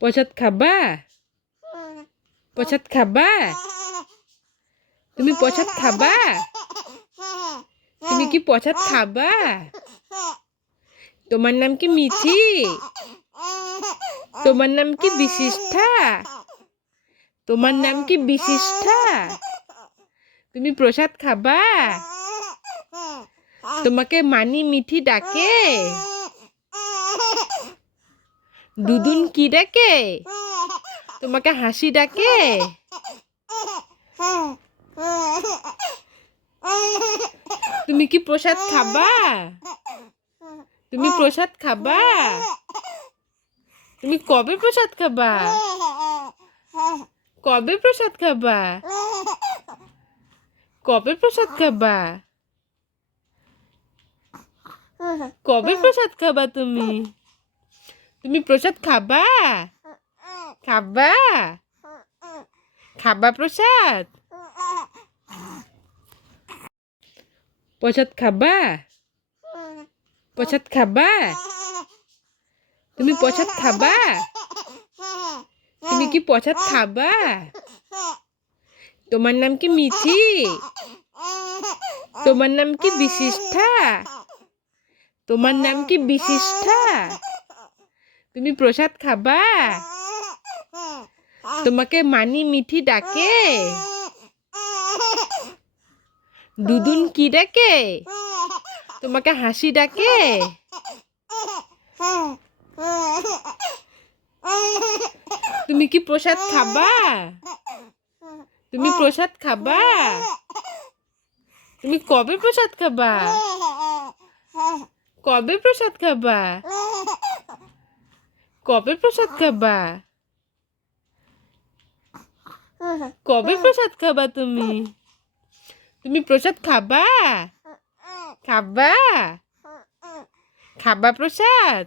প্রসাদ খাবা? প্রসাদ খাবা? তুমি প্রসাদ খাবা? তুমি কি প্রসাদ খাবা? তোমার নাম কি মিঠি? তোমার নাম কি বিশিষ্ঠা? তোমার নাম কি বিশিষ্ঠা? তুমি প্রসাদ খাবা? তোমাকে মানি মিঠি ডাকে? দুদুন কি ডাকে? তোমাকে হাসি ডাকে? তুমি কি প্রসাদ খাবা? তুমি প্রসাদ খাবা? তুমি কবে প্রসাদ খাবা? কবে প্রসাদ খাবা? কবে প্রসাদ খাবা? কবে প্রসাদ খাবা তুমি? তুমি প্রসাদ খাবা? খাবা? খাবা প্রসাদ? প্রসাদ খাবা? প্রসাদ খাবা? তুমি প্রসাদ খাবা? তুমি কি প্রসাদ খাবা? তোমার নাম কি মিঠি? তোমার নাম কি বিশিষ্ঠা? তোমার নাম কি বিশিষ্ঠা? তুমি প্রসাদ খাবা? তোমাকে মানি মিঠি ডাকে? দুদুন কি ডাকে? তোমাকে হাসি ডাকে? তুমি কি প্রসাদ খাবা? তুমি প্রসাদ খাবা? তুমি কবে প্রসাদ খাবা? কবে প্রসাদ খাবা? কবে প্রসাদ খাবা? কবে প্রসাদ খাবা তুমি? তুমি প্রসাদ খাবা? খাবা? খাবা প্রসাদ?